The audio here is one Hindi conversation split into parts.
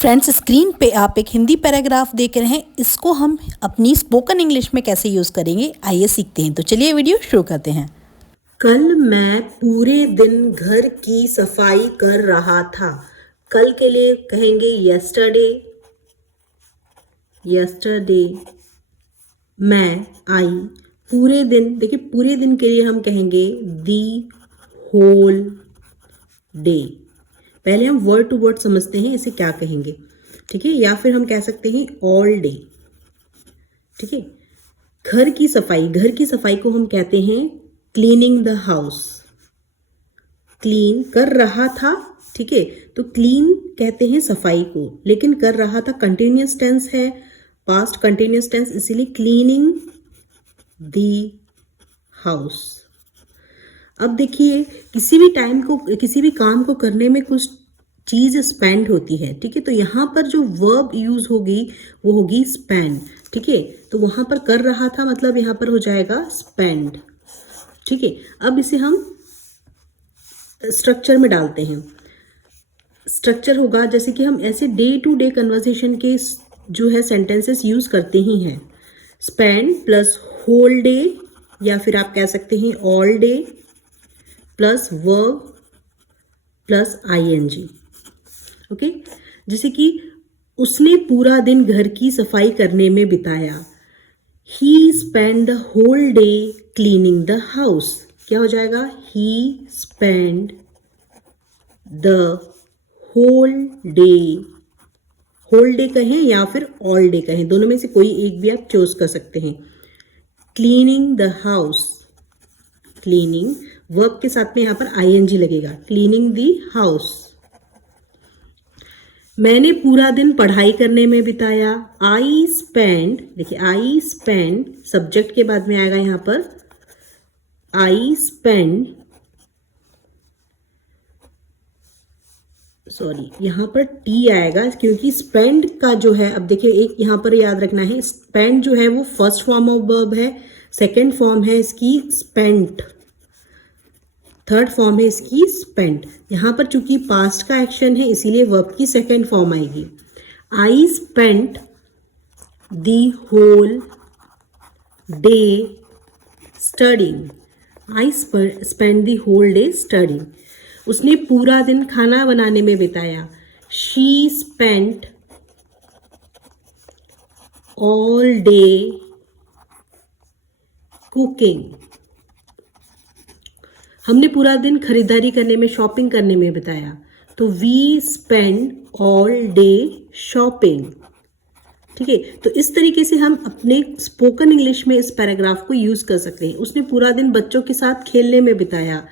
फ्रेंड्स, स्क्रीन पे आप एक हिंदी पैराग्राफ देख रहे हैं। इसको हम अपनी स्पोकन इंग्लिश में कैसे यूज़ करेंगे, आइए सीखते हैं। तो चलिए वीडियो शुरू करते हैं। कल मैं पूरे दिन घर की सफाई कर रहा था। कल के लिए कहेंगे यस्टरडे। यस्टरडे मैं आई। पूरे दिन, देखिए पूरे दिन के लिए हम कहेंगे दी होल डे। पहले हम वर्ड टू वर्ड समझते हैं इसे क्या कहेंगे, ठीक है। या फिर हम कह सकते हैं ऑल डे, ठीक है। घर की सफाई को हम कहते हैं क्लीनिंग द हाउस। क्लीन कर रहा था, ठीक है। तो क्लीन कहते हैं सफाई को, लेकिन कर रहा था कंटिन्यूअस टेंस है, पास्ट कंटिन्यूअस टेंस, इसीलिए क्लीनिंग द हाउस। अब देखिए, किसी भी काम को करने में कुछ चीज स्पेंड होती है, ठीक है। तो यहाँ पर जो वर्ब यूज होगी वो होगी स्पेंड, ठीक है। तो वहां पर कर रहा था मतलब यहाँ पर हो जाएगा स्पेंड, ठीक है। अब इसे हम स्ट्रक्चर में डालते हैं। स्ट्रक्चर होगा जैसे कि हम ऐसे डे टू डे कन्वर्सेशन के जो है सेंटेंसेस यूज करते ही हैं। स्पेंड प्लस होल डे, या फिर आप कह सकते हैं all day plus verb plus ING, okay. जैसे कि उसने पूरा दिन घर की सफाई करने में बिताया। He spend the whole day cleaning the house. क्या हो जाएगा? He spend the whole day. Whole day कहें या फिर ऑल डे कहें, दोनों में से कोई एक भी आप चूज कर सकते हैं। Cleaning the house, cleaning verb के साथ में यहां पर आईएनजी लगेगा, क्लीनिंग द हाउस। मैंने पूरा दिन पढ़ाई करने में बिताया। आई स्पेंड, देखिए आई स्पेंड सब्जेक्ट के बाद में आएगा यहां पर आई स्पेंड, सॉरी यहां पर टी आएगा क्योंकि स्पेंड का जो है, अब देखिए एक यहां पर याद रखना है, स्पेंड जो है वो फर्स्ट फॉर्म ऑफ वर्ब है, सेकेंड फॉर्म है इसकी स्पेंट, थर्ड फॉर्म है इसकी स्पेंट। यहां पर चूंकि पास्ट का एक्शन है इसीलिए वर्ब की सेकेंड फॉर्म आएगी। I spent the whole day studying. I spend the whole day studying. उसने पूरा दिन खाना बनाने में बिताया। She spent all day cooking. हमने पूरा दिन खरीदारी करने में, शॉपिंग करने में बिताया। तो we spend all day shopping, ठीक है। तो इस तरीके से हम अपने स्पोकन इंग्लिश में इस पैराग्राफ को यूज कर सकते हैं। उसने पूरा दिन बच्चों के साथ खेलने में बिताया।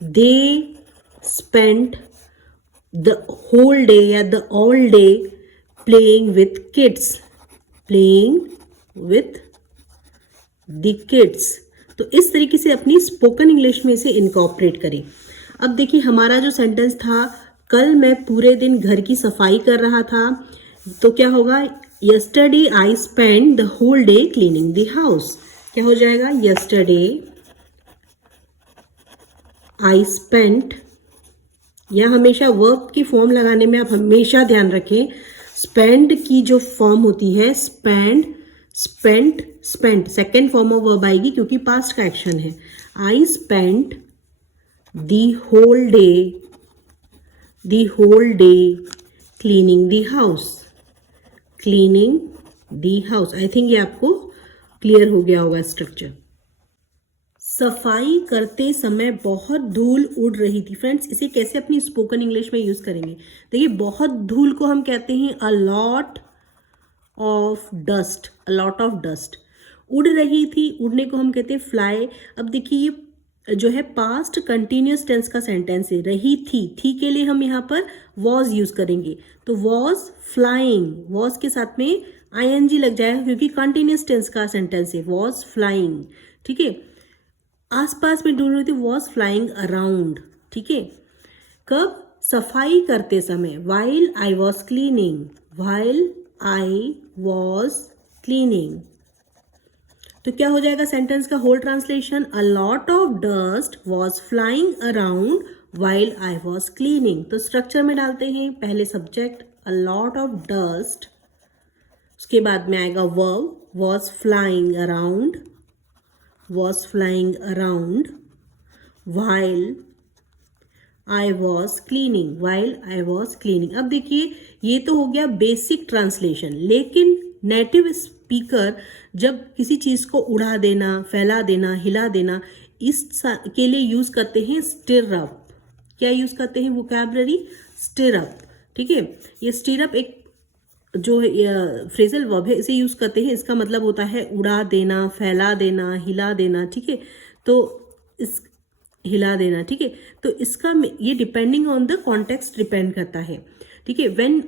They spent the whole day या the all day playing with kids, playing with the kids. तो इस तरीके से अपनी स्पोकन इंग्लिश में इसे इनकॉर्पोरेट करें। अब देखिए हमारा जो सेंटेंस था, कल मैं पूरे दिन घर की सफाई कर रहा था, तो क्या होगा? Yesterday I spend the whole day cleaning the house. क्या हो जाएगा? यस्टरडे आई स्पेंट, या हमेशा वर्ब की फॉर्म लगाने में आप हमेशा ध्यान रखें, स्पेंड की जो फॉर्म होती है spend, spent, spent second form of verb आएगी क्योंकि पास्ट का एक्शन है। I spent the whole day cleaning the house, cleaning the house. I think ये आपको क्लियर हो गया होगा स्ट्रक्चर। सफाई करते समय बहुत धूल उड़ रही थी। फ्रेंड्स, इसे कैसे अपनी स्पोकन इंग्लिश में यूज करेंगे? देखिए बहुत धूल को हम कहते हैं अ lot of dust, a lot of dust. उड़ रही थी, उड़ने को हम कहते हैं फ्लाई। अब देखिए ये जो है पास्ट कंटिन्यूअस टेंस का सेंटेंस है। रही थी के लिए हम यहाँ पर वॉज यूज करेंगे, तो वॉज फ्लाइंग, वॉज के साथ में आईएनजी लग जाएगा क्योंकि कंटिन्यूअस टेंस का सेंटेंस है, वॉज फ्लाइंग, ठीक है। आसपास में ढूंढ रही थी, वॉज फ्लाइंग अराउंड, ठीक है। कब? सफाई करते समय, while I was cleaning, while I was cleaning. तो क्या हो जाएगा सेंटेंस का whole translation? A lot of dust was flying around while I was cleaning. तो स्ट्रक्चर में डालते हैं, पहले subject a lot of dust, उसके बाद में आएगा verb, was flying around, was flying around, while I was cleaning, while I was cleaning. अब देखिए ये तो हो गया बेसिक ट्रांसलेशन, लेकिन नेटिव स्पीकर जब किसी चीज़ को उड़ा देना, फैला देना, हिला देना, इस के लिए यूज़ करते हैं स्टिर अप। क्या यूज़ करते हैं? Vocabulary stir up. ठीक है, ये स्टिर अप एक जो फ्रेजल वर्ब है, इसे यूज़ करते हैं। इसका मतलब होता है उड़ा देना, फैला देना, हिला देना। ठीक है, तो इस हिला देना। ठीक है, तो इसका ये depending on the context depend करता है। ठीक है, when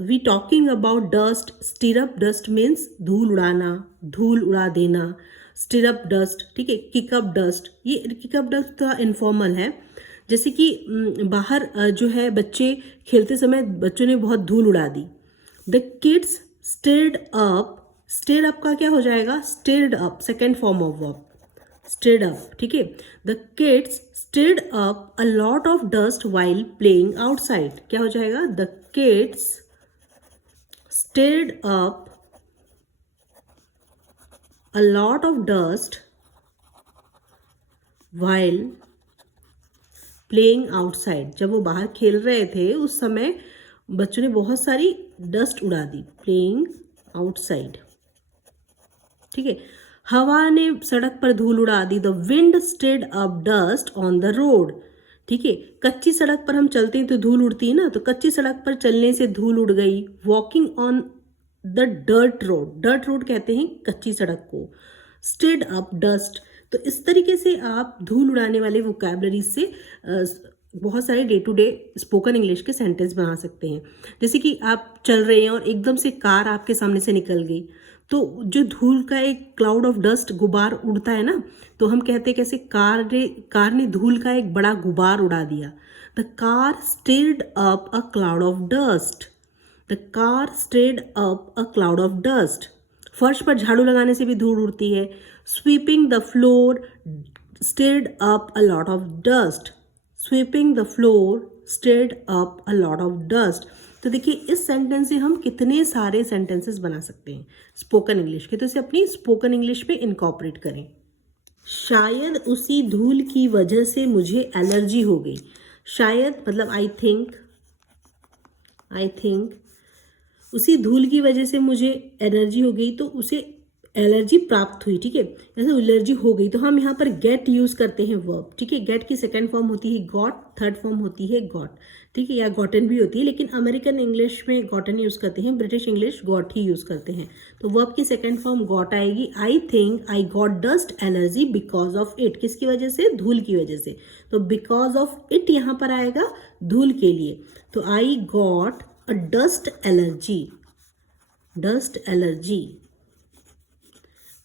we talking about dust, stir up dust means धूल उड़ाना, धूल उड़ा देना, स्टिर अप डस्ट। ठीक है, किक अप डस्ट, ये किक अप डस्ट थोड़ा इनफॉर्मल है। जैसे कि बाहर जो है बच्चे खेलते समय बच्चों ने बहुत धूल उड़ा दी। The kids stirred up, stir up का क्या हो जाएगा? Stirred up, second form of verb, stirred up. ठीक है, the kids stirred up a lot of dust while playing outside. क्या हो जाएगा? The kids stirred up a lot of dust while playing outside. जब वो बाहर खेल रहे थे उस समय बच्चों ने बहुत सारी डस्ट उड़ा दी, प्लेइंग आउटसाइड। ठीक है, हवा ने सड़क पर धूल उड़ा दी, the wind stirred up dust on the road. ठीक है, कच्ची सड़क पर हम चलते हैं तो धूल उड़ती है ना, तो कच्ची सड़क पर चलने से धूल उड़ गई। Walking on the dirt road, dirt road कहते हैं कच्ची सड़क को, स्टिर्ड अप डस्ट। तो इस तरीके से आप धूल उड़ाने वाले वोकैबुलरी से बहुत सारे day to day spoken English के सेंटेंस बना सकते हैं। जैसे कि आप चल रहे हैं और एकदम से कार आपके सामने से निकल गई, तो जो धूल का एक क्लाउड ऑफ डस्ट, गुबार उड़ता है ना, तो हम कहते हैं कैसे कार ने धूल का एक बड़ा गुबार उड़ा दिया। The car stirred up a cloud of dust, the car stirred up a cloud of dust. फर्श पर झाड़ू लगाने से भी धूल उड़ती है। Sweeping the floor stirred up a lot of dust, sweeping the floor stirred up a lot of dust. तो देखिए इस सेंटेंस से हम कितने सारे सेंटेंसेस बना सकते हैं स्पोकन इंग्लिश के, तो इसे अपनी स्पोकन इंग्लिश में इनकॉर्पोरेट करें। शायद उसी धूल की वजह से मुझे एलर्जी हो गई। शायद मतलब आई थिंक उसी धूल की वजह से मुझे एलर्जी हो गई, तो उसे एलर्जी प्राप्त हुई। ठीक है, जैसे एलर्जी हो गई तो हम यहाँ पर गेट यूज करते हैं वर्ब। ठीक है, गेट की सेकंड फॉर्म होती है गॉट, थर्ड फॉर्म होती है गॉट। ठीक है, या गॉटन भी होती है, लेकिन अमेरिकन इंग्लिश में गॉटन यूज करते हैं, ब्रिटिश इंग्लिश गॉट ही यूज करते हैं। तो वर्ब की सेकंड फॉर्म गॉट आएगी। I think I got dust allergy because of it. किसकी वजह से? धूल की वजह से। तो बिकॉज ऑफ इट यहाँ पर आएगा धूल के लिए। तो I got a dust allergy, dust allergy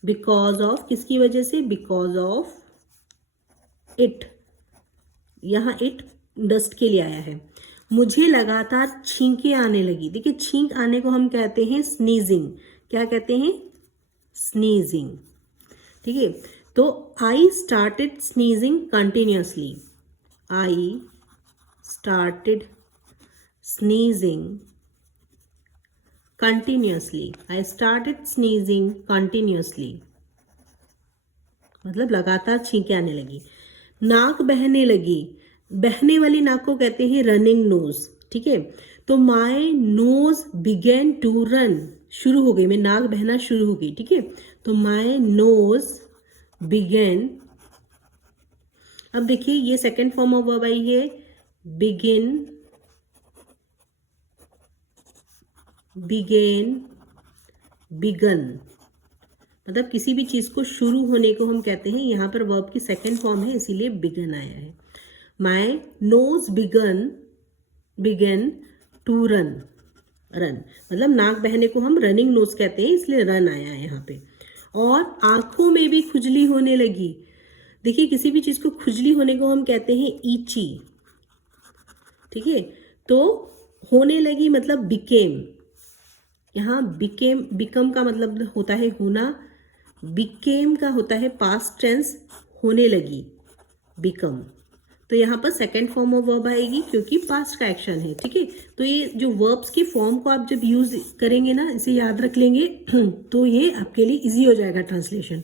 because of, किसकी वजह से? Because of it. यहाँ इट डस्ट के लिए आया है। मुझे लगातार छींकें आने लगी। देखिए छींक आने को हम कहते हैं स्नीजिंग। क्या कहते हैं? स्नीजिंग। ठीक है, तो I started sneezing continuously, I started sneezing continuously, I started sneezing continuously, मतलब लगातार छींकें आने लगी। नाक बहने लगी, बहने वाली नाक को कहते हैं रनिंग नोज। ठीक है, तो my nose began to run, शुरू हो गई, मैं नाक बहना शुरू हो गई। ठीक है, तो माई नोज बिगेन। अब देखिए ये second form of verb I है बिगिन, बिगेन, बिगन, मतलब किसी भी चीज को शुरू होने को हम कहते हैं। यहाँ पर वर्ब की सेकेंड फॉर्म है, इसीलिए बिगन आया है। My nose began to run, run मतलब नाक बहने को हम रनिंग नोज कहते हैं, इसलिए रन आया है यहाँ पे। और आंखों में भी खुजली होने लगी। देखिए किसी भी चीज को खुजली होने को हम कहते हैं ईची। ठीक है, तो होने लगी मतलब बिकेम। यहाँ बिकम का मतलब होता है होना, बिकेम का होता है पास्ट टेंस, होने लगी बिकम। तो यहाँ पर सेकेंड फॉर्म ऑफ वर्ब आएगी क्योंकि पास्ट का एक्शन है, ठीक है। तो ये जो वर्ब्स की फॉर्म को आप जब यूज करेंगे ना, इसे याद रख लेंगे तो ये आपके लिए इजी हो जाएगा translation.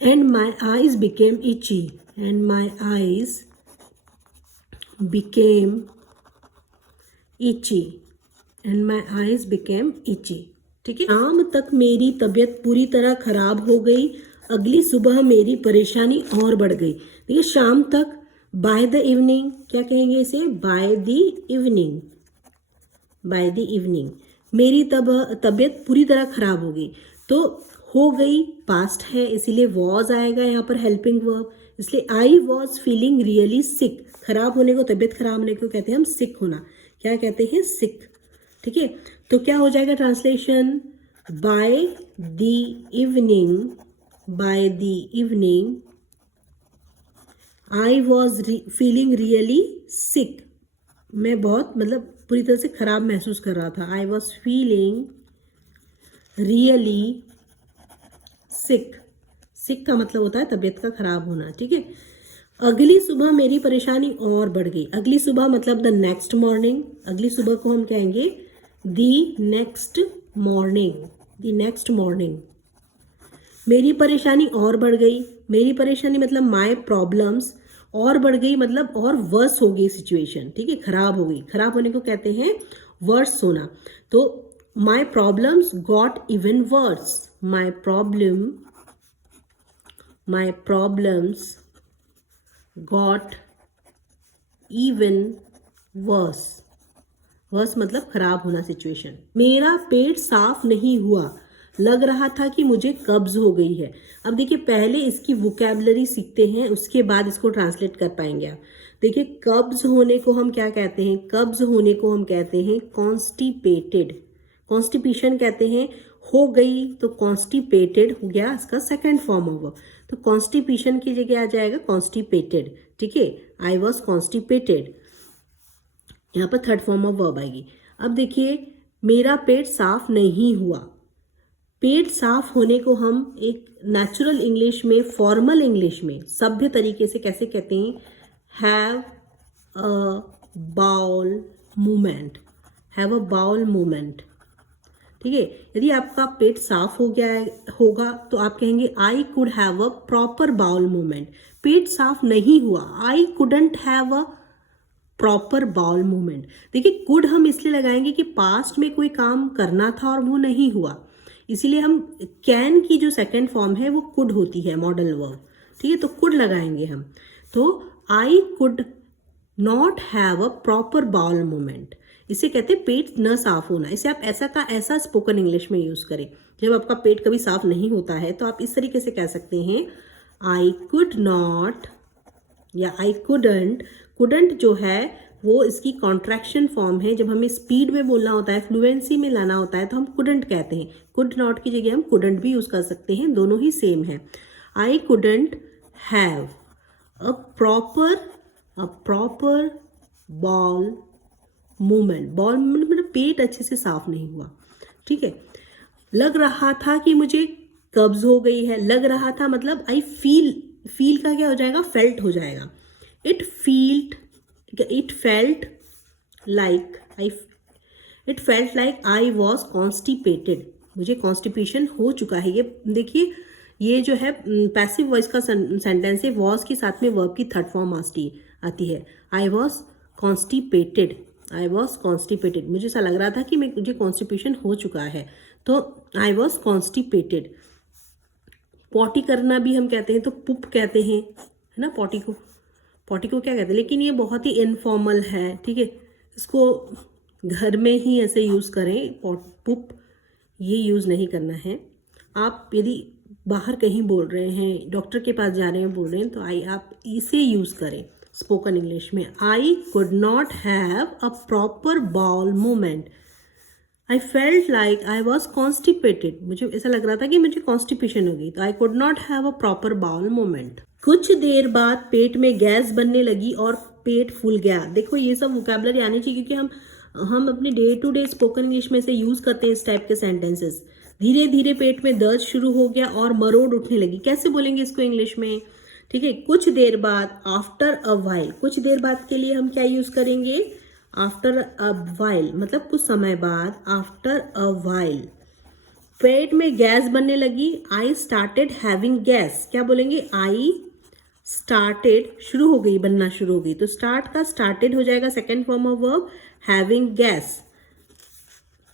And my eyes became itchy, and my eyes became itchy, and my eyes became itchy, ठीक है। शाम तक मेरी तबीयत पूरी तरह खराब हो गई, अगली सुबह मेरी परेशानी और बढ़ गई। देखिए शाम तक, बाय द इवनिंग, क्या कहेंगे इसे, bye the evening, by the evening मेरी तबीयत पूरी तरह खराब हो गई। तो हो गई पास्ट है, इसीलिए वॉज आएगा यहाँ पर हेल्पिंग वर्ब, इसलिए आई वॉज फीलिंग रियली सिक। खराब होने को, तबीयत खराब होने को कहते हैं हम सिक होना, क्या कहते हैं, सिक, ठीक है। तो क्या हो जाएगा translation, by the evening, by the evening I was feeling really sick, मैं बहुत मतलब पूरी तरह से खराब महसूस कर रहा था। आई वॉज फीलिंग रियली सिक, सिक का मतलब होता है तबीयत का खराब होना, ठीक है। अगली सुबह मेरी परेशानी और बढ़ गई, अगली सुबह मतलब द नेक्स्ट मॉर्निंग, अगली सुबह को हम कहेंगे the next morning, the next morning मेरी परेशानी और बढ़ गई, मेरी परेशानी मतलब माई प्रॉब्लम्स, और बढ़ गई मतलब और वर्स हो गई सिचुएशन, ठीक है, खराब हो गई, खराब होने को कहते हैं वर्स होना। तो my problems got even worse, my problems got even worse, worse मतलब खराब होना सिचुएशन। मेरा पेट साफ नहीं हुआ, लग रहा था कि मुझे कब्ज हो गई है। अब देखिए पहले इसकी वोकैबुलरी सीखते हैं, उसके बाद इसको ट्रांसलेट कर पाएंगे आप। देखिए कब्ज होने को हम क्या कहते हैं, कब्ज होने को हम कहते हैं कॉन्स्टिपेटेड, कॉन्स्टिपेशन कहते हैं, हो गई तो कॉन्स्टिपेटेड हो गया इसका सेकंड फॉर्म होगा, तो कॉन्स्टिपेशन की जगह आ जाएगा कॉन्स्टिपेटेड, ठीक है। आई वॉज कॉन्स्टिपेटेड, यहाँ पर थर्ड फॉर्म ऑफ वर्ब आएगी। अब देखिए मेरा पेट साफ नहीं हुआ, पेट साफ होने को हम एक नेचुरल इंग्लिश में, फॉर्मल इंग्लिश में, सभ्य तरीके से कैसे कहते हैं, have a bowel movement, have a bowel movement, ठीक है। यदि आपका पेट साफ हो गया होगा तो आप कहेंगे I could have a proper bowel movement. पेट साफ नहीं हुआ, I couldn't have a proper bowel movement. देखिए कुड हम इसलिए लगाएंगे कि पास्ट में कोई काम करना था और वो नहीं हुआ, इसीलिए हम कैन की जो सेकंड फॉर्म है वो कुड होती है, मॉडल वर्ब, ठीक है। तो कुड लगाएंगे हम, तो I could not have a proper bowel movement, इसे कहते हैं पेट न साफ होना। इसे आप ऐसा का ऐसा स्पोकन इंग्लिश में यूज करें, जब आपका पेट कभी साफ नहीं होता है तो आप इस तरीके से कह सकते हैं आई कुड नॉट या आई कुडंट। कुडंट जो है वो इसकी कॉन्ट्रैक्शन फॉर्म है, जब हमें स्पीड में बोलना होता है, फ्लुएंसी में लाना होता है तो हम कुडंट कहते हैं। कुड नॉट की जगह हम कुडंट भी यूज कर सकते हैं, दोनों ही सेम है। आई couldn't have a proper bowel movement, bowel movement मतलब पेट अच्छे से साफ नहीं हुआ, ठीक है। लग रहा था कि मुझे कब्ज हो गई है, लग रहा था मतलब आई फील, फील का क्या हो जाएगा, फेल्ट हो जाएगा। It felt like I was constipated, मुझे कॉन्स्टिपेशन हो चुका है। ये देखिए ये जो है पैसिव वॉइस का सेंटेंस है, वॉज के साथ में वर्ब की थर्ड फॉर्म आती है। I was constipated, I was constipated, मुझे ऐसा लग रहा था कि मुझे कॉन्स्टिपेशन हो चुका है, तो आई वॉज कॉन्स्टिपेटेड। पॉटी करना भी हम कहते हैं तो पुप कहते हैं, है ना, पॉटी को क्या कहते हैं, लेकिन ये बहुत ही इनफॉर्मल है, ठीक है। इसको घर में ही ऐसे यूज़ करें, पुप ये यूज़ नहीं करना है। आप यदि बाहर कहीं बोल रहे हैं, डॉक्टर के पास जा रहे हैं बोल रहे हैं, तो आप इसे यूज़ करें स्पोकन इंग्लिश में। I could not have a proper bowel movement, I felt like I was constipated, मुझे ऐसा लग रहा था कि मुझे कॉन्स्टिपेशन हो गई, तो I could not have a proper bowel movement. कुछ देर बाद पेट में गैस बनने लगी और पेट फूल गया। देखो ये सब वोकैबुलरी आनी चाहिए, क्योंकि हम अपने day to day spoken English में से यूज़ करते हैं इस टाइप के सेंटेंसेस। धीरे धीरे पेट में दर्द शुरू हो गया और मरोड़ उठने लगी। कैसे बोलेंगे इसको इंग्लिश में, ठीक है। कुछ देर बाद, आफ्टर अ वाइल, कुछ देर बाद के लिए हम क्या यूज करेंगे, आफ्टर अ वाइल, मतलब कुछ समय बाद, आफ्टर अ वाइल। पेट में गैस बनने लगी, आई स्टार्टेड हैविंग गैस, क्या बोलेंगे, आई स्टार्टेड, शुरू हो गई, बनना शुरू हो गई, तो स्टार्ट का स्टार्टेड हो जाएगा second form of verb, having gas,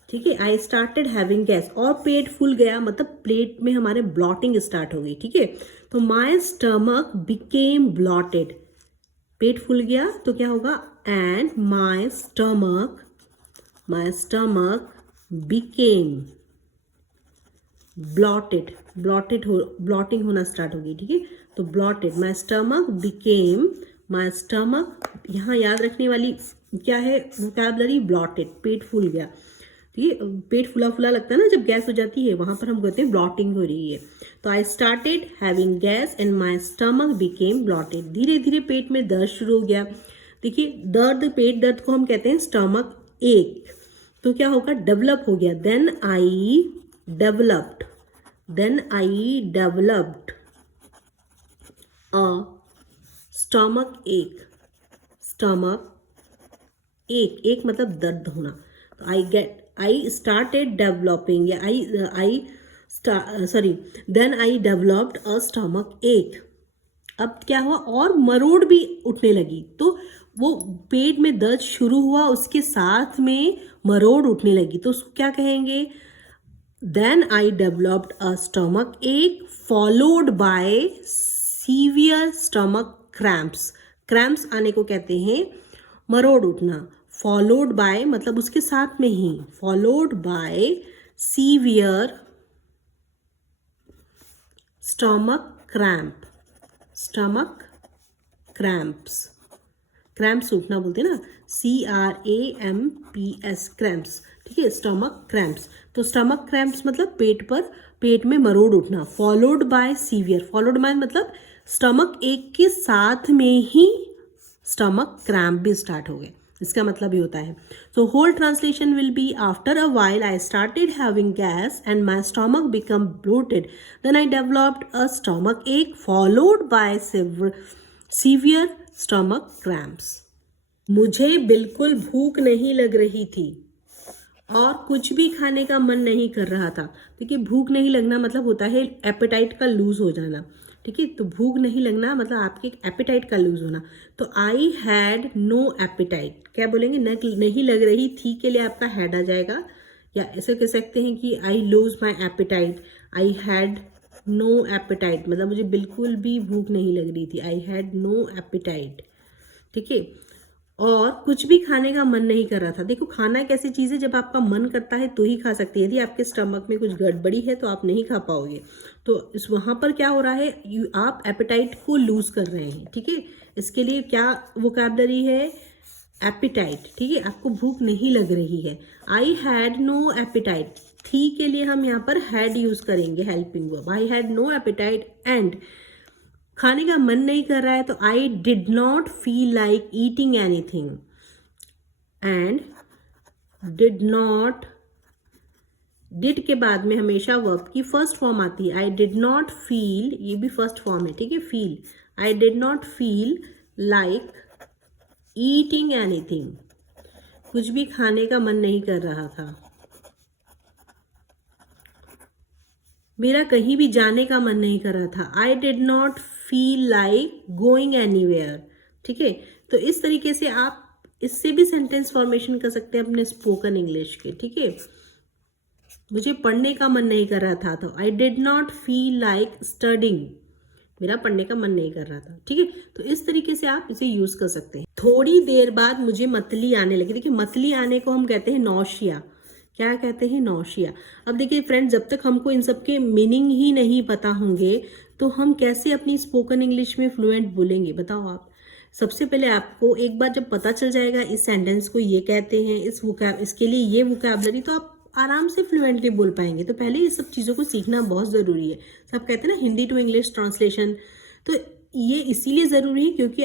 ठीक है। आई स्टार्टेड हैविंग गैस, और पेट फूल गया, मतलब प्लेट में हमारे ब्लॉटिंग स्टार्ट हो गई, ठीक है। तो माई स्टमक बिकेम ब्लॉटेड, पेट फूल गया तो क्या होगा, and my stomach became blotted, blotting होना स्टार्ट हो गई, ठीक है। तो blotted, my stomach became, my stomach, यहाँ याद रखने वाली क्या है वोकैबुलरी, ब्लॉटेड, पेट फूल गया, ठीक है। पेट फुला फुला लगता है ना जब गैस हो जाती है, वहां पर हम कहते हैं ब्लॉटिंग हो रही है। तो I started having gas and my stomach became blotted, धीरे धीरे पेट में दर्द शुरू हो गया। देखिए दर्द, पेट दर्द को हम कहते हैं स्टमक एक, तो क्या होगा, डेवलप हो गया, then I developed a stomach ache, ache मतलब दर्द होना, तो आई स्टार्टेड डेवलपिंग, या then I developed a stomach ache. अब क्या हुआ, और मरोड़ भी उठने लगी, तो वो पेट में दर्द शुरू हुआ, उसके साथ में मरोड़ उठने लगी, तो उसको क्या कहेंगे, then I developed a stomach ache followed by severe stomach cramps, cramps आने को कहते हैं मरोड़ उठना, फॉलोड बाय मतलब उसके साथ में ही, followed by severe stomach cramps, cramps उठना बोलते हैं ना, CRAMPS, क्रैम्प्स, ठीक है, स्टमक क्रैम्प्स। तो स्टमक क्रैम्प्स मतलब पेट में मरोड़ उठना, followed by severe, followed by मतलब स्टमक एक के साथ में ही स्टमक क्रैम्प भी स्टार्ट हो गए, इसका मतलब ये होता है। So whole translation will be, after a while I started having gas and my stomach become bloated, then I developed a stomach ache followed by severe stomach cramps. मुझे बिल्कुल भूख नहीं लग रही थी और कुछ भी खाने का मन नहीं कर रहा था। देखिए भूख नहीं लगना मतलब होता है एपेटाइट का लूज हो जाना, ठीक है। तो भूख नहीं लगना मतलब आपके एपेटाइट का लूज होना। तो आई हैड नो एपेटाइट, क्या बोलेंगे, नहीं लग रही थी के लिए आपका हैड आ जाएगा, या ऐसे कह सकते हैं कि I lose my appetite, I had no appetite मतलब मुझे बिल्कुल भी भूख नहीं लग रही थी, आई हैड नो एपेटाइट, ठीक है। और कुछ भी खाने का मन नहीं कर रहा था। देखो खाना एक ऐसी चीज़ है जब आपका मन करता है तो ही खा सकते हैं, यदि आपके स्टमक में कुछ गड़बड़ी है तो आप नहीं खा पाओगे। तो इस वहाँ पर क्या हो रहा है, आप एपेटाइट को लूज कर रहे हैं, ठीक है। इसके लिए क्या वोकैबुलरी है, एपेटाइट, ठीक है। आपको भूख नहीं लग रही है, आई हैड नो एपेटाइट, थी के लिए हम यहाँ पर हैड यूज करेंगे, helping verb, I had no appetite and खाने का मन नहीं कर रहा है तो I did not feel like eating anything, and did not, did के बाद में हमेशा वर्ब की फर्स्ट फॉर्म आती है, आई डिड नॉट फील, ये भी फर्स्ट फॉर्म है, ठीक है, feel, I did not feel like eating anything, कुछ भी खाने का मन नहीं कर रहा था, मेरा कहीं भी जाने का मन नहीं कर रहा था, आई did not feel like going anywhere, ठीक है। तो इस तरीके से आप इससे भी सेंटेंस फॉर्मेशन कर सकते हैं अपने स्पोकन इंग्लिश के, ठीक है। मुझे पढ़ने का मन नहीं कर रहा था तो I did not feel like studying, मेरा पढ़ने का मन नहीं कर रहा था, ठीक है। तो इस तरीके से आप इसे यूज कर सकते हैं। थोड़ी देर बाद मुझे मतली आने लगी, देखिए मतली आने को हम कहते हैं नौशिया, क्या कहते हैं, नौशिया। अब देखिए फ्रेंड्स, जब तक हमको इन सब के मीनिंग ही नहीं पता होंगे तो हम कैसे अपनी स्पोकन इंग्लिश में फ्लुएंट बोलेंगे, बताओ आप। सबसे पहले आपको एक बार जब पता चल जाएगा इस सेंटेंस को ये कहते हैं, इसके लिए ये वोकैबुलरी, तो आप आराम से फ्लुएंटली बोल पाएंगे। तो पहले ये सब चीज़ों को सीखना बहुत ज़रूरी है। सब कहते हैं ना हिंदी टू इंग्लिश ट्रांसलेशन, तो ये इसीलिए ज़रूरी है क्योंकि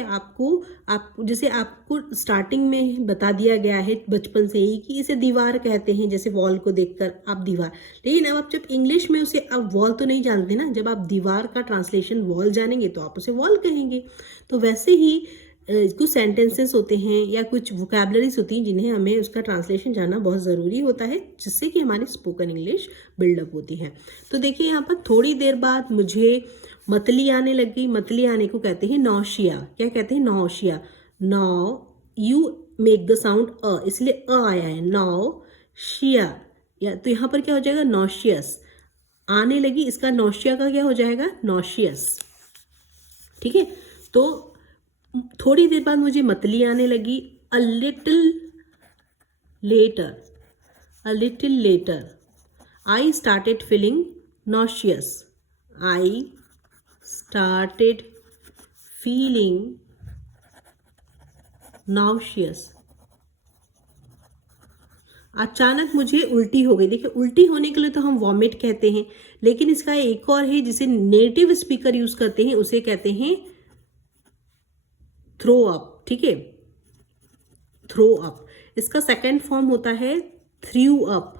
जैसे आपको स्टार्टिंग में बता दिया गया है बचपन से ही कि इसे दीवार कहते हैं, जैसे वॉल को देखकर आप दीवार, लेकिन अब आप जब इंग्लिश में उसे अब वॉल तो नहीं जानते ना, जब आप दीवार का ट्रांसलेशन वॉल जानेंगे तो आप उसे वॉल कहेंगे। तो वैसे ही कुछ सेंटेंसेस होते हैं या कुछ वोकैबलरीज होती हैं जिन्हें हमें उसका ट्रांसलेशन जानना बहुत ज़रूरी होता है, जिससे कि हमारी स्पोकन इंग्लिश बिल्डअप होती है। तो देखिए यहाँ पर थोड़ी देर बाद मुझे मतली आने लगी। मतली आने को कहते हैं नौशिया। क्या कहते हैं? नौशिया। नौ, you make the sound A, इसलिए अ आया है। नौशिया, या तो यहाँ पर क्या हो जाएगा? नॉशियस। आने लगी, इसका नौशिया का क्या हो जाएगा? नॉशियस। ठीक है, तो थोड़ी देर बाद मुझे मतली आने लगी। A little letter I started feeling nauseous. I started feeling nauseous. अचानक मुझे उल्टी हो गई। देखिए, उल्टी होने के लिए तो हम वॉमिट कहते हैं, लेकिन इसका एक और है जिसे नेटिव स्पीकर यूज करते हैं, उसे कहते हैं थ्रो अप। ठीक है, थ्रो अप। इसका सेकंड फॉर्म होता है थ्रू अप,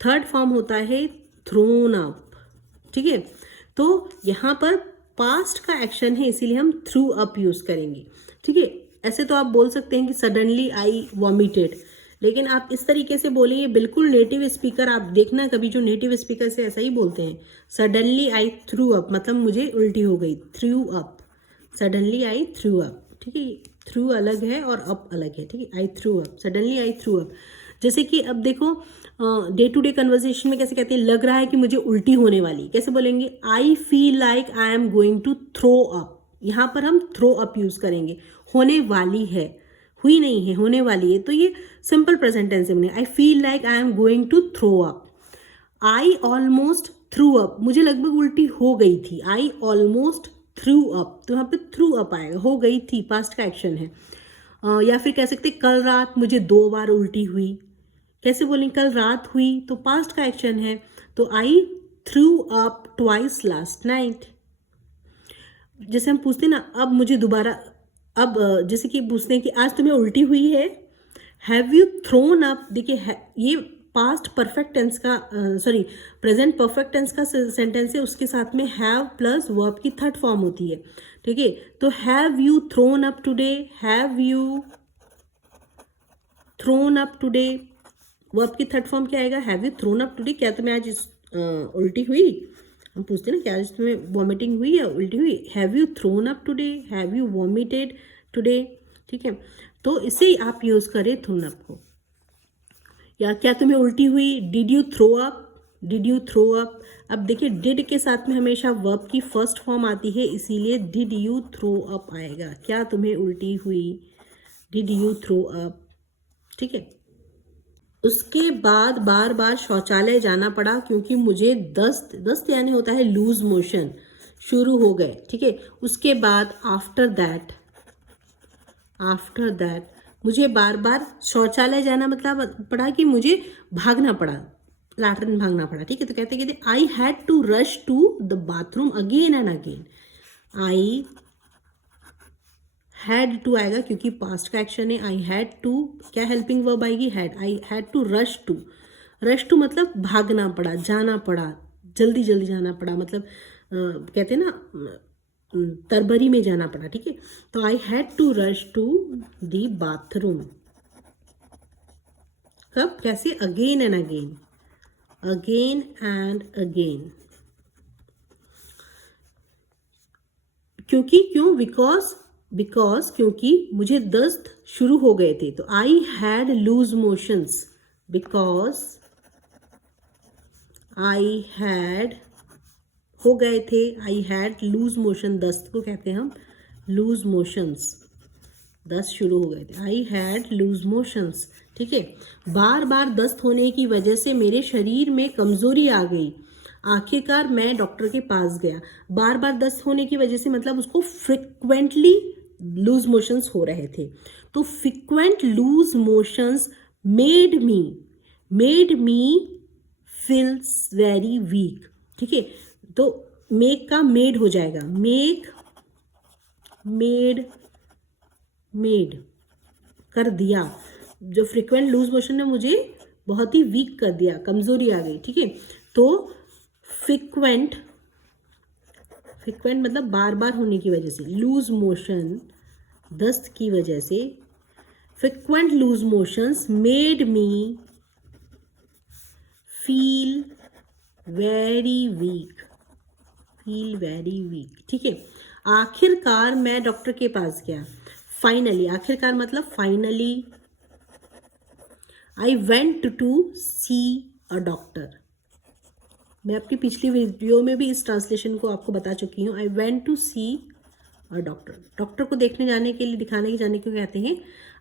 थर्ड फॉर्म होता है थ्रोन अप। ठीक है, तो यहां पर पास्ट का एक्शन है, इसीलिए हम थ्रू अप यूज करेंगे। ठीक है, ऐसे तो आप बोल सकते हैं कि सडनली आई वॉमिटेड, लेकिन आप इस तरीके से बोलेंगे, बिल्कुल नेटिव स्पीकर। आप देखना कभी जो नेटिव स्पीकर से ऐसा ही बोलते हैं, सडनली आई थ्रू अप, मतलब मुझे उल्टी हो गई। Through up, suddenly I threw up. ठीक है, थ्रू अलग है और अप अलग है। ठीक है, I threw up, suddenly I threw up. जैसे कि अब देखो डे टू डे कन्वर्सेशन में कैसे कहते हैं, लग रहा है कि मुझे उल्टी होने वाली, कैसे बोलेंगे? I feel like I am going to throw up. यहाँ पर हम थ्रो अप यूज करेंगे। होने वाली है, हुई नहीं है, होने वाली है, तो ये सिंपल प्रेजेंट टेंस में I feel like I am going to throw up. I almost threw up, मुझे लगभग उल्टी हो गई थी। आई ऑलमोस्ट थ्रू अप, तो यहाँ पे थ्रू अप आएगा, हो गई थी, पास्ट का एक्शन है। या फिर कह सकते कल रात मुझे 2 बार उल्टी हुई। कैसे बोलेंगे? कल रात हुई, तो पास्ट का एक्शन है, तो I threw up twice last night. जैसे हम पूछते हैं ना, अब मुझे दोबारा, अब जैसे कि पूछते हैं कि आज तुम्हें उल्टी हुई है, हैव यू थ्रोन अप। देखिए, ये पास्ट परफेक्ट टेंस का प्रेजेंट परफेक्ट टेंस का सेंटेंस है, उसके साथ में हैव प्लस वर्ब की थर्ड फॉर्म होती है। ठीक है, तो have you throne up today, have you throne up today, verb की थर्ड फॉर्म क्या आएगा? Have you throne up today. क्या तुम्हें आज उल्टी हुई? हम पूछते हैं ना, क्या आज तुम्हें वॉमिटिंग हुई या उल्टी हुई? Have you throne up today, have you vomited today. ठीक है, तो इसे आप यूज करें थ्रोन अप को। या क्या तुम्हें उल्टी हुई? Did you throw up, did you throw up. अब देखिए, डिड के साथ में हमेशा वर्ब की फर्स्ट फॉर्म आती है, इसीलिए डिड यू थ्रो अप आएगा। क्या तुम्हें उल्टी हुई? Did you throw up. ठीक है, उसके बाद बार बार शौचालय जाना पड़ा क्योंकि मुझे दस्त यानी होता है लूज मोशन, शुरू हो गए। ठीक है, उसके बाद आफ्टर दैट मुझे बार बार शौचालय जाना मतलब पड़ा कि मुझे भागना पड़ा, लैट्रिन भागना पड़ा। ठीक है, तो कहते I had to rush to the bathroom again and again. I had to आएगा क्योंकि पास्ट का एक्शन है। आई हैड टू, क्या हेल्पिंग वर्ब आएगी? Had. I had to rush to, rush to मतलब भागना पड़ा, जाना पड़ा, जल्दी जल्दी जाना पड़ा, मतलब कहते हैं ना तरबरी में जाना पड़ा। ठीक है, तो I had to rush to the bathroom. कब? कैसे? Again and again, again and again. क्योंकि, क्यों? बिकॉज क्योंकि मुझे दस्त शुरू हो गए थे। तो I had loose motions because I had, हो गए थे, आई हैड लूज मोशन, दस्त को कहते हैं हम लूज मोशंस, दस्त शुरू हो गए थे। I had loose motions. ठीक है, बार बार दस्त होने की वजह से मेरे शरीर में कमजोरी आ गई। आखिरकार मैं डॉक्टर के पास गया। बार बार दस्त होने की वजह से मतलब उसको फ्रिक्वेंटली लूज मोशंस हो रहे थे। तो frequent loose motions made me feels very weak. ठीक है, तो मेक का मेड हो जाएगा, मेक मेड, मेड कर दिया। जो फ्रिक्वेंट लूज मोशन ने मुझे बहुत ही वीक कर दिया, कमजोरी आ गई, ठीक है। तो फ्रिक्वेंट, फ्रिक्वेंट मतलब बार बार होने की वजह से, लूज मोशन दस्त की वजह से, frequent loose motions made me feel very weak, feel very weak, ठीक है। आखिरकार मैं डॉक्टर के पास गया। फाइनली, आखिरकार मतलब finally, I went to see a doctor. मैं आपकी पिछली वीडियो में भी इस ट्रांसलेशन को आपको बता चुकी हूँ। I went to see a doctor, doctor को देखने जाने के लिए, दिखाने के जाने को कहते हैं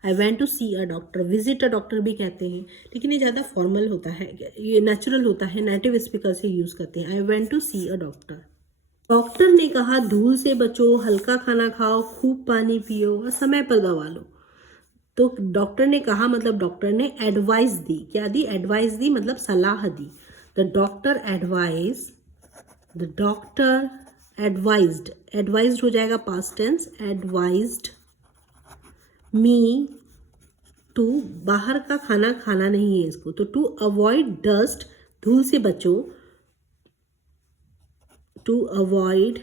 I went to see a doctor. Visit a doctor भी कहते हैं, लेकिन ये ज़्यादा फॉर्मल होता है, ये नेचुरल होता है, नेटिव स्पीकर से यूज़ करते हैं। I went to see a doctor. Doctor ने कहा धूल से बचो, हल्का खाना खाओ, खूब पानी पियो और समय पर दवा लो। तो डॉक्टर ने कहा मतलब डॉक्टर ने एडवाइस दी। क्या दी? एडवाइस दी मतलब सलाह दी। The doctor advise, the doctor advised, advised हो जाएगा past tense, advised me to, बाहर का खाना खाना नहीं है इसको, तो टू अवॉइड डस्ट, धूल से बचो, टू अवॉइड,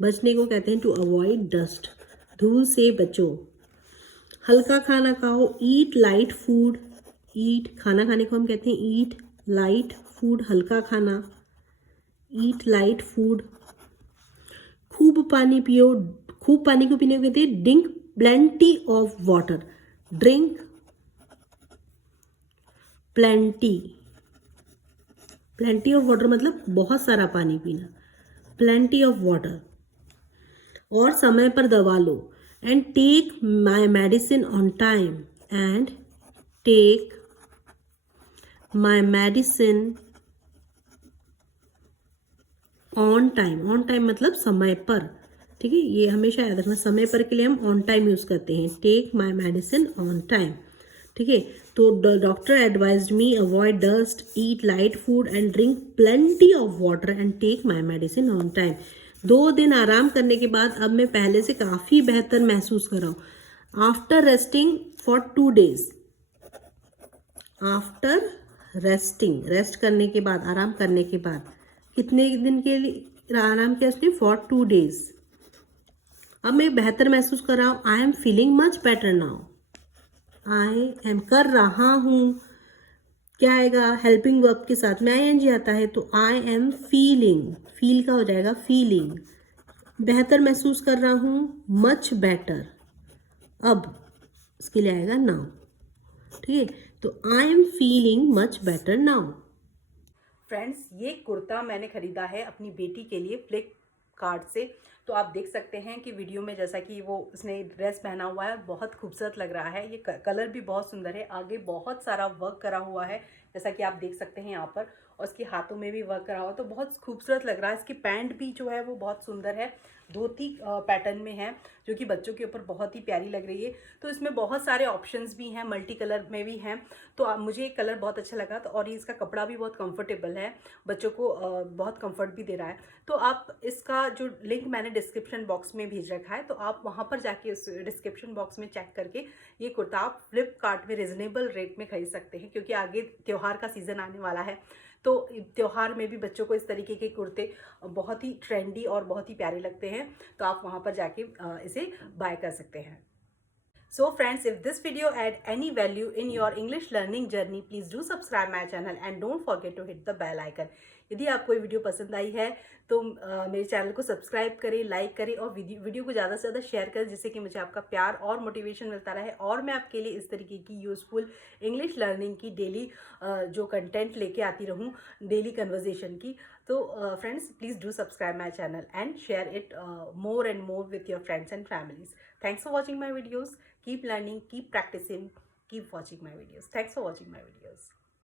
बचने को कहते हैं टू अवॉइड डस्ट, धूल से बचो। हल्का खाना खाओ, ईट लाइट फूड, ईट खाना खाने को हम कहते हैं ईट लाइट फूड, हल्का खाना, ईट लाइट फूड। खूब पानी पियो, खूब पानी को पीने को कहते हैं drink plenty of water, drink plenty, plenty of water मतलब बहुत सारा पानी पीना, प्लेंटी ऑफ वाटर। और समय पर दवा लो, and take my medicine on time, and take my medicine on time, on time मतलब समय पर, ठीक है। ये हमेशा याद रखना, समय पर के लिए हम ऑन टाइम यूज करते हैं, take my medicine on time, ठीक है। तो doctor advised me avoid dust, eat light food and drink plenty of water and take my medicine on time. 2 दिन आराम करने के बाद अब मैं पहले से काफ़ी बेहतर महसूस कर रहा हूँ। After resting for 2 days, after resting, rest करने के बाद, आराम करने के बाद, कितने दिन के लिए आराम किया उसने? For 2 days। अब मैं बेहतर महसूस कर रहा हूँ, I am feeling much better now, I am कर रहा हूँ, क्या आएगा? हेल्पिंग वर्ब के साथ में आईएनजी आता है, तो आई एम फीलिंग, फील का हो जाएगा फीलिंग, बेहतर महसूस कर रहा हूँ, मच बेटर, अब इसके लिए आएगा नाउ, ठीक है। तो I am feeling much better now. Friends, ये कुर्ता मैंने ख़रीदा है अपनी बेटी के लिए फ्लिपकार्ट से। तो आप देख सकते हैं कि वीडियो में जैसा कि वो उसने ड्रेस पहना हुआ है, बहुत खूबसूरत लग रहा है। ये कलर भी बहुत सुंदर है, आगे बहुत सारा वर्क करा हुआ है जैसा कि आप देख सकते हैं यहाँ पर, और उसके हाथों में भी वर्क करा हुआ है, तो बहुत खूबसूरत लग रहा है। इसकी पैंट भी जो है वो बहुत सुंदर है, धोती पैटर्न में है, जो कि बच्चों के ऊपर बहुत ही प्यारी लग रही है। तो इसमें बहुत सारे ऑप्शंस भी हैं, मल्टी कलर में भी हैं। तो मुझे एक कलर बहुत अच्छा लगा, तो और इसका कपड़ा भी बहुत कंफर्टेबल है, बच्चों को बहुत कंफर्ट भी दे रहा है। तो आप इसका जो लिंक मैंने डिस्क्रिप्शन बॉक्स में भेज रखा है, तो आप वहाँ पर जाके उस डिस्क्रिप्शन बॉक्स में चेक करके ये कुर्ता आप फ्लिपकार्ट में रिजनेबल रेट में खरीद सकते हैं, क्योंकि आगे त्योहार का सीज़न आने वाला है। तो त्योहार में भी बच्चों को इस तरीके के कुर्ते बहुत ही ट्रेंडी और बहुत ही प्यारे लगते हैं, तो आप वहाँ पर जाके इसे बाय कर सकते हैं। So friends, if this video add any value in your English learning journey, please do subscribe my channel and don't forget to hit the bell icon. यदि आपको ये वीडियो पसंद आई है तो मेरे चैनल को सब्सक्राइब करें, लाइक करें और वीडियो को ज़्यादा से ज़्यादा शेयर करें, जिससे कि मुझे आपका प्यार और मोटिवेशन मिलता रहे और मैं आपके लिए इस तरीके की यूज़फुल इंग्लिश लर्निंग की डेली जो कंटेंट लेके आती रहूँ, डेली कन्वर्जेशन की। तो friends, please do subscribe my channel and share it more and more with your friends and families. Thanks for watching my videos. Keep learning, keep practicing, keep watching my videos. Thanks for watching my videos.